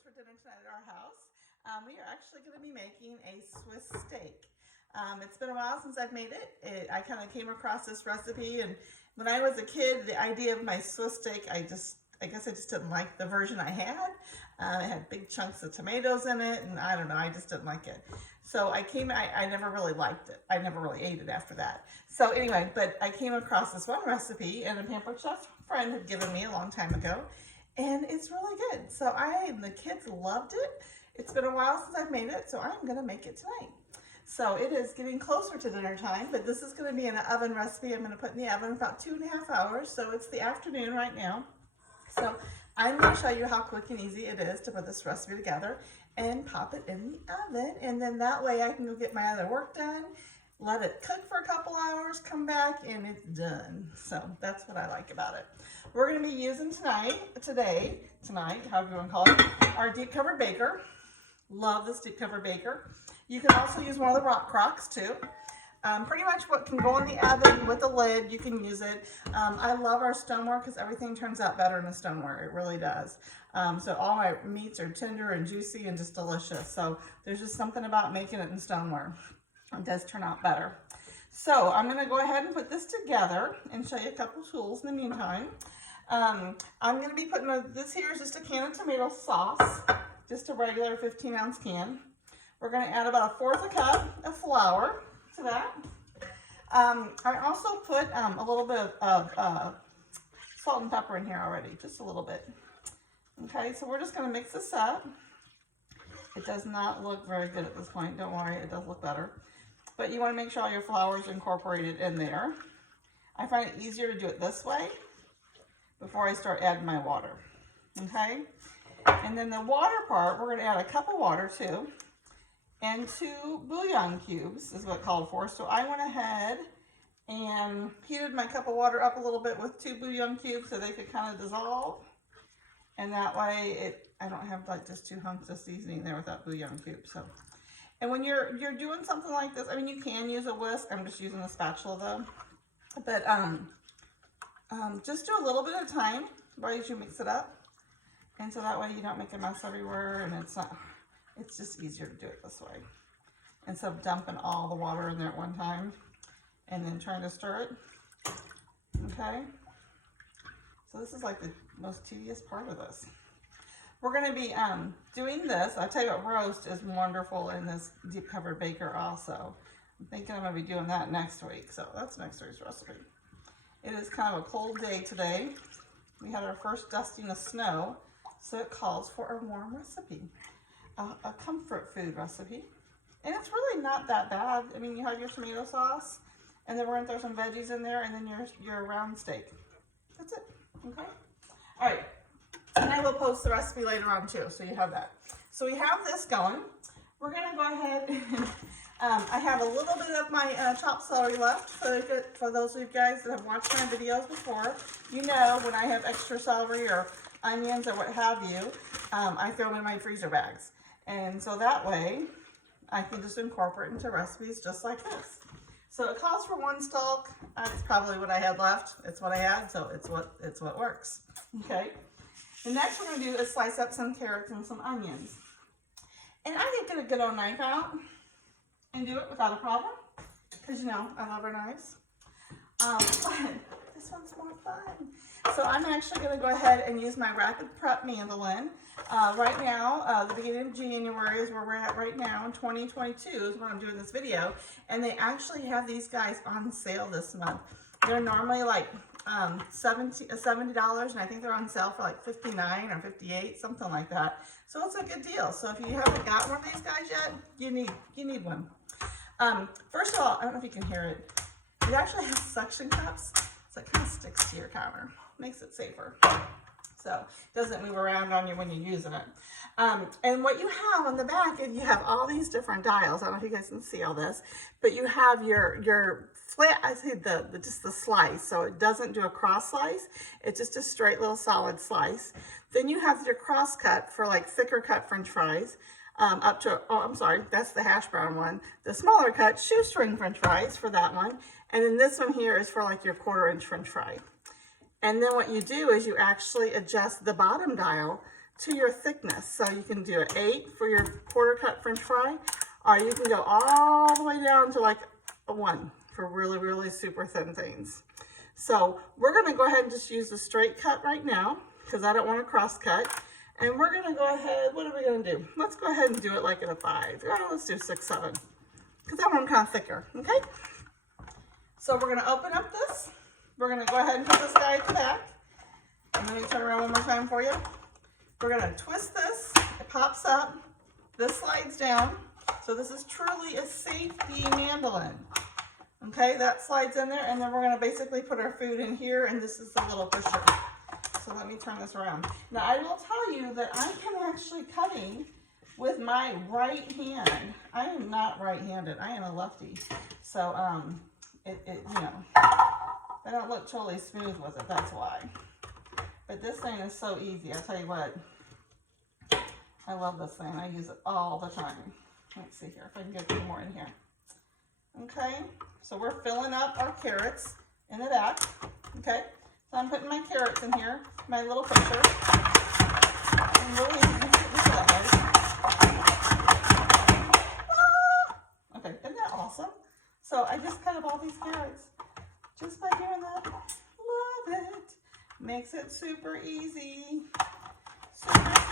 what's for dinner tonight at our house. We are actually going to be making a Swiss steak. It's been a while since I've made it. I kind of came across this recipe, and when I was a kid, the idea of my Swiss steak, I guess I just didn't like the version I had. It had big chunks of tomatoes in it, and I don't know, I just didn't like it. So I never really liked it. I never really ate it after that. So anyway, but I came across this one recipe, and a Pampered Chef friend had given me a long time ago, and it's really good. So the kids loved it. It's been a while since I've made it, so I'm gonna make it tonight. So it is getting closer to dinner time, but this is gonna be an oven recipe. I'm gonna put in the oven about 2.5 hours, so it's the afternoon right now. So I'm going to show you how quick and easy it is to put this recipe together and pop it in the oven. And then that way I can go get my other work done, let it cook for a couple hours, come back, and it's done. So that's what I like about it. We're going to be using tonight, however you want to call it, our deep covered baker. Love this deep covered baker. You can also use one of the rock crocks too. Pretty much what can go in the oven with the lid, you can use it. I love our stoneware because everything turns out better in the stoneware. It really does. So all my meats are tender and juicy and just delicious. So there's just something about making it in stoneware. It does turn out better. So I'm going to go ahead and put this together and show you a couple tools in the meantime. I'm going to be putting this here is just a can of tomato sauce, just a regular 15-ounce can. We're going to add about 1/4 cup of flour to that. I also put a little bit of salt and pepper in here already, just a little bit. Okay, so we're just going to mix this up. It does not look very good at this point. Don't worry, it does look better. But you want to make sure all your flour is incorporated in there. I find it easier to do it this way before I start adding my water. Okay, and then the water part, we're going to add a cup of water too. And 2 bouillon cubes is what it called for. So I went ahead and heated my cup of water up a little bit with 2 bouillon cubes so they could kind of dissolve. And that way I don't have like just 2 hunks of seasoning there with that bouillon cube. So, and when you're doing something like this, I mean, you can use a whisk. I'm just using a spatula though. But just do a little bit at a time while you mix it up. And so that way you don't make a mess everywhere, and it's just easier to do it this way instead of dumping all the water in there at one time and then trying to stir it. Okay, so this is like the most tedious part of this. We're going to be doing this. I'll tell you what, roast is wonderful in this deep covered baker also. I'm thinking I'm going to be doing that next week, so that's next week's recipe. It is kind of a cold day today. We had our first dusting of snow, so it calls for a warm recipe. A comfort food recipe, and it's really not that bad. I mean, you have your tomato sauce, and then we're gonna throw some veggies in there, and then your round steak. That's it. Okay. All right. And I will post the recipe later on too, so you have that. So we have this going. We're gonna go ahead. And, I have a little bit of my chopped celery left. For those of you guys that have watched my videos before, you know when I have extra celery or onions or what have you, I throw them in my freezer bags. And so that way, I can just incorporate into recipes just like this. So it calls for 1 stalk. That's probably what I had left. It's what I had, so it's what works. Okay. The next we're going to do is slice up some carrots and some onions. And I can get a good old knife out and do it without a problem, because you know I love our knives. But this one's more fun. So I'm actually going to go ahead and use my Rapid Prep Mandolin. Right now, the beginning of January is where we're at right now, in 2022 is when I'm doing this video. And they actually have these guys on sale this month. They're normally like $70, and I think they're on sale for like $59 or $58, something like that. So it's a good deal. So if you haven't got one of these guys yet, you need one. First of all, I don't know if you can hear it. It actually has suction cups, so it kind of sticks to your counter. Makes it safer. So it doesn't move around on you when you're using it. And what you have on the back, and you have all these different dials. I don't know if you guys can see all this, but you have your flat, I say just the slice. So it doesn't do a cross slice. It's just a straight little solid slice. Then you have your cross cut for like thicker cut French fries. Up to, oh, I'm sorry, that's the hash brown one. The smaller cut shoestring French fries for that one. And then this one here is for like your 1/4 inch French fry. And then what you do is you actually adjust the bottom dial to your thickness. So you can do an 8 for your quarter cut French fry, or you can go all the way down to like a 1 for really, really super thin things. So we're gonna go ahead and just use the straight cut right now because I don't want to cross cut. And we're gonna go ahead, what are we gonna do? Let's go ahead and do it like at a 5. Oh, let's do 6, 7, because that one kind of thicker, okay? So we're gonna open up this. We're gonna go ahead and put this guy at the back. And let me turn around one more time for you. We're gonna twist this, it pops up, this slides down. So this is truly a safety mandolin. Okay, that slides in there, and then we're gonna basically put our food in here, and this is the little pusher. So let me turn this around. Now I will tell you that I am actually cutting with my right hand. I am not right-handed, I am a lefty. So you know, I don't look totally smooth with it, that's why. But this thing is so easy, I'll tell you what. I love this thing, I use it all the time. Let's see here, if I can get a few more in here. Okay, so we're filling up our carrots in the back. Okay, so I'm putting my carrots in here, my little pusher. And really easy to get this that way. Okay, isn't that awesome? So I just cut up all these carrots just by doing that. Love it. Makes it super easy. Super easy.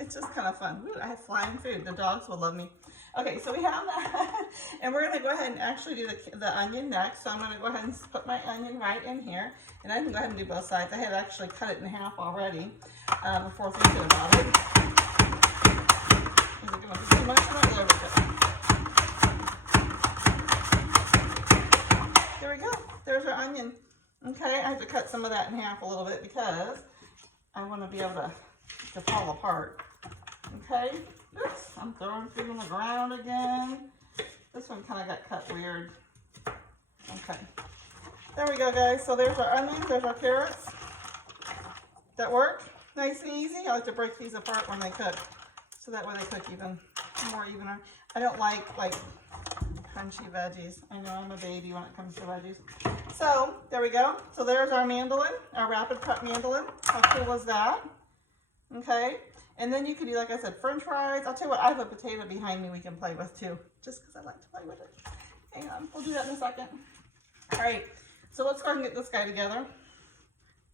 It's just kind of fun. Ooh, I have flying food. The dogs will love me. Okay, so we have that. And we're going to go ahead and actually do the onion next. So I'm going to go ahead and put my onion right in here. And I can go ahead and do both sides. I had actually cut it in half already before thinking about it. Is it going to be too much? There we go. There's our onion. Okay, I have to cut some of that in half a little bit because I want to be able to fall apart. Okay, oops, I'm throwing food on the ground again. This one kind of got cut weird. Okay, there we go, guys. So there's our onions, there's our carrots. That work? Nice and easy. I like to break these apart when they cook, so that way they cook even more evener. I don't like crunchy veggies. I know I'm a baby when it comes to veggies. So there we go. So there's our mandolin, our rapid cut mandolin. How cool was that? Okay. And then you can do, like I said, French fries. I'll tell you what, I have a potato behind me we can play with too, just because I like to play with it. Hang on, we'll do that in a second. All right, so let's go ahead and get this guy together.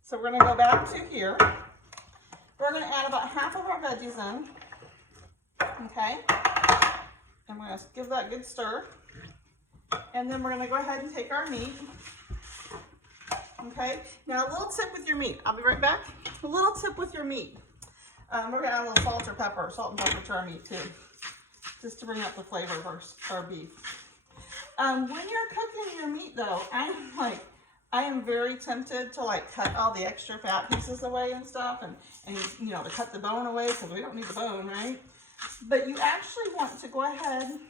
So we're gonna go back to here. We're gonna add about half of our veggies in, okay? And we're gonna give that a good stir. And then we're gonna go ahead and take our meat. Okay, now a little tip with your meat. I'll be right back. A little tip with your meat. We're gonna add a little salt and pepper to our meat too, just to bring up the flavor of our beef. When you're cooking your meat though, I am very tempted to like cut all the extra fat pieces away and stuff, and you know, to cut the bone away because we don't need the bone, right? But you actually want to go ahead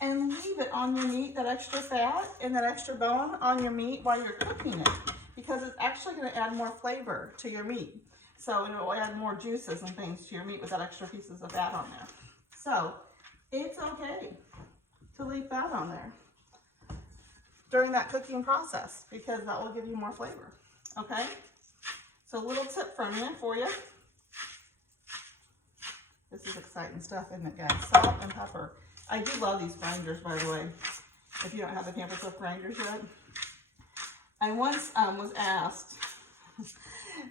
and leave it on your meat, that extra fat and that extra bone on your meat while you're cooking it, because it's actually going to add more flavor to your meat. So it will add more juices and things to your meat with that extra pieces of fat on there. So it's okay to leave fat on there during that cooking process because that will give you more flavor. Okay? So a little tip from me for you. This is exciting stuff, isn't it, guys? Salt and pepper. I do love these grinders, by the way, if you don't have the Pampered Chef grinders yet. I once was asked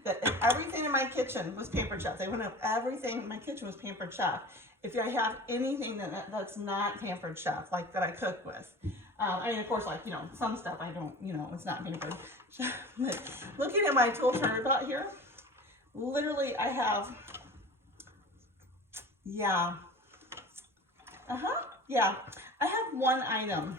that if everything in my kitchen was Pampered Chef, they want to know if everything in my kitchen was Pampered Chef. If I have anything that's not Pampered Chef, like that I cook with. I mean, of course, like, you know, some stuff I don't, you know, it's not Pampered Chef. But looking at my tool turnabout here, literally I have, yeah, I have one item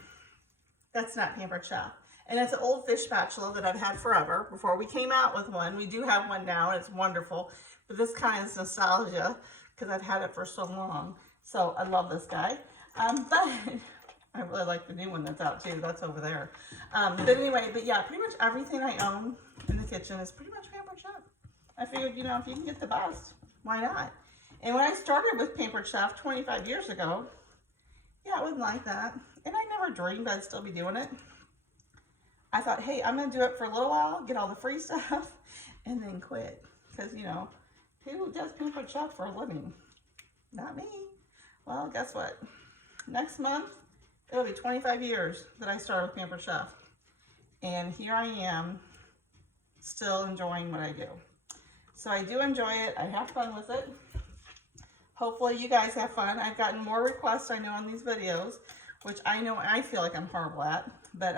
that's not Pampered Chef. And it's an old fish spatula that I've had forever, before we came out with one. We do have one now, and it's wonderful. But this kind of is nostalgia, because I've had it for so long. So I love this guy. But I really like the new one that's out too. That's over there. But anyway, but yeah, pretty much everything I own in the kitchen is pretty much Pampered Chef. I figured, you know, if you can get the best, why not? And when I started with Pampered Chef 25 years ago, yeah, it wasn't like that. And I never dreamed I'd still be doing it. I thought, hey, I'm going to do it for a little while, get all the free stuff, and then quit. Because, you know, who does Pampered Chef for a living? Not me. Well, guess what? Next month, it'll be 25 years that I started with Pampered Chef. And here I am, still enjoying what I do. So I do enjoy it. I have fun with it. Hopefully you guys have fun. I've gotten more requests, I know, on these videos, which I know I feel like I'm horrible at, but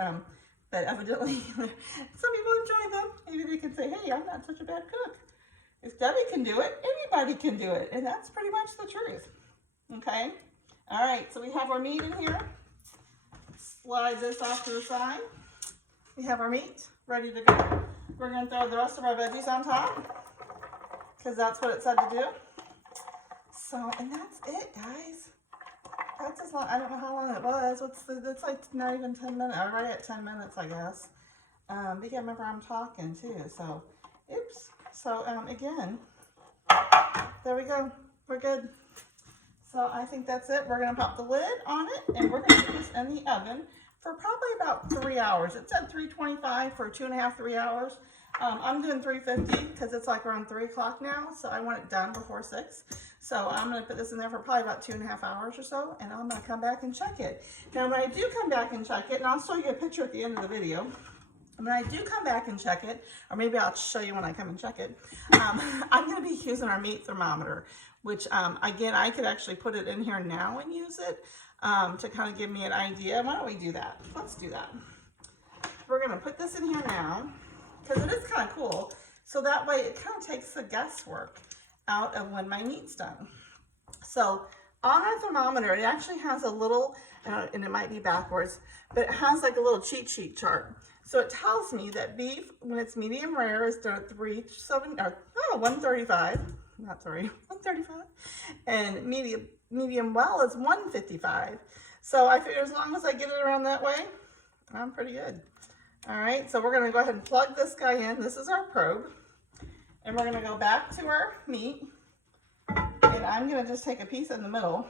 evidently some people enjoy them. Maybe they can say, hey, I'm not such a bad cook. If Debbie can do it, anybody can do it. And that's pretty much the truth. Okay? All right, so we have our meat in here. Slide this off to the side. We have our meat ready to go. We're going to throw the rest of our veggies on top because that's what it said to do. So, and that's it, guys. That's as long, I don't know how long it was. It's like not even 10 minutes. I'm right at 10 minutes, I guess. But yeah, remember I'm talking too, so, oops. So, again, there we go. We're good. So I think that's it. We're going to pop the lid on it, and we're going to put this in the oven for probably about 3 hours. It said 325 for 2.5, 3 hours. I'm doing 350 because it's like around 3 o'clock now, so I want it done before 6. So I'm going to put this in there for probably about 2.5 hours or so, and I'm going to come back and check it. Now, when I do come back and check it, and I'll show you a picture at the end of the video, when I do come back and check it, or maybe I'll show you when I come and check it, I'm going to be using our meat thermometer, which, again, I could actually put it in here now and use it to kind of give me an idea. Why don't we do that? Let's do that. We're going to put this in here now, because it is kind of cool. So that way it kind of takes the guesswork out of when my meat's done. So on our thermometer, it actually has a little, and it might be backwards, but it has like a little cheat sheet chart. So it tells me that beef, when it's medium rare, is done at 135. Not sorry, 135. And medium well is 155. So I figure as long as I get it around that way, I'm pretty good. All right, so we're gonna go ahead and plug this guy in. This is our probe. And we're gonna go back to our meat. And I'm gonna just take a piece in the middle.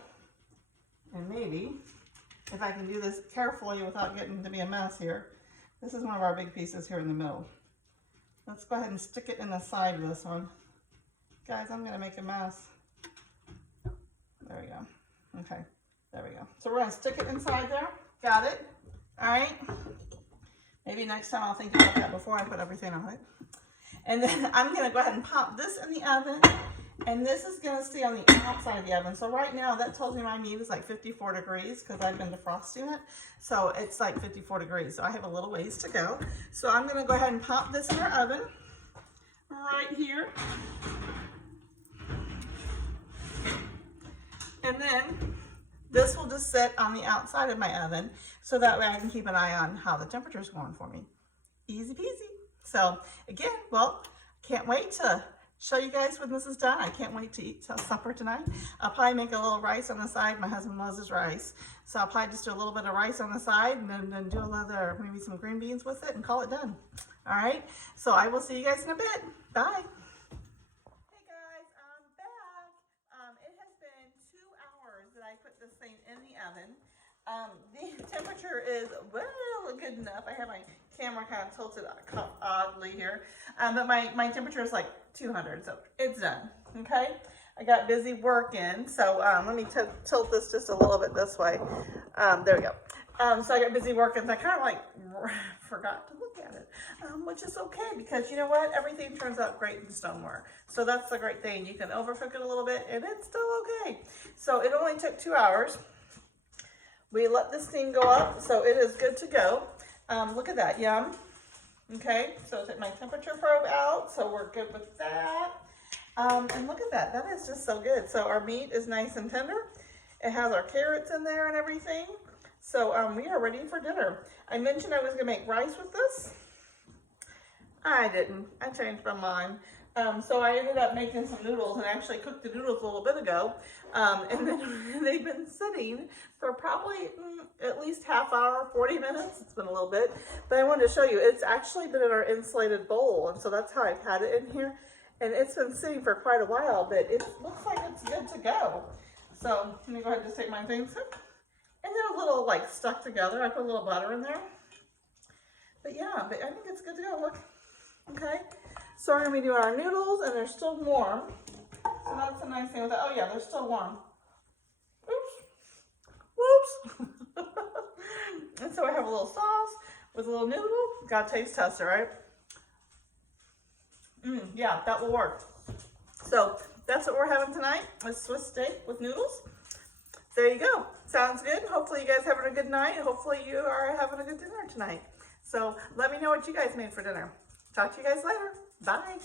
And maybe, if I can do this carefully without getting to be a mess here, this is one of our big pieces here in the middle. Let's go ahead and stick it in the side of this one. Guys, I'm gonna make a mess. There we go. Okay, there we go. So we're gonna stick it inside there. Got it? All right. Maybe next time I'll think about that before I put everything on it. And then I'm gonna go ahead and pop this in the oven. And this is gonna stay on the outside of the oven. So right now that tells me my meat is like 54 degrees because I've been defrosting it. So it's like 54 degrees. So I have a little ways to go. So I'm gonna go ahead and pop this in our oven right here. And then this will just sit on the outside of my oven so that way I can keep an eye on how the temperature is going for me. Easy peasy. So again, well, can't wait to show you guys when this is done. I can't wait to eat supper tonight. I'll probably make a little rice on the side. My husband loves his rice. So I'll probably just do a little bit of rice on the side and then do another, maybe some green beans with it and call it done. All right. So I will see you guys in a bit. Bye. Hey guys, I'm back. It has been 2 hours that I put this thing in the oven. The temperature is well good enough. I have my camera kind of tilted oddly here, but my temperature is like 200, so it's done. Okay, I got busy working, so let me tilt this just a little bit this way. There we go. So I got busy working, so I kind of like forgot to look at it, which is okay because you know what? Everything turns out great in stoneware. So that's the great thing. You can overcook it a little bit and it's still okay. So it only took 2 hours. We let this thing go up, so it is good to go. Look at that, yum. Okay, so take my temperature probe out, so we're good with that. And look at that, that is just so good. So our meat is nice and tender. It has our carrots in there and everything. So we are ready for dinner. I mentioned I was gonna make rice with this. I didn't, I changed my mind. So I ended up making some noodles and actually cooked the noodles a little bit ago. And then they've been sitting for probably at least half hour, 40 minutes. It's been a little bit, but I wanted to show you, it's actually been in our insulated bowl. And so that's how I've had it in here. And it's been sitting for quite a while, but it looks like it's good to go. So let me go ahead and just take my things. And they're a little like stuck together. I put a little butter in there. But yeah, but I think it's good to go. Look, okay. So we're gonna be doing our noodles, and they're still warm. So that's a nice thing with that. Oh yeah, they're still warm. Oops. Whoops. And so I have a little sauce with a little noodle. Got a taste tester, right? Yeah, that will work. So that's what we're having tonight, a Swiss steak with noodles. There you go. Sounds good. Hopefully you guys are having a good night. Hopefully you are having a good dinner tonight. So let me know what you guys made for dinner. Talk to you guys later. Bye.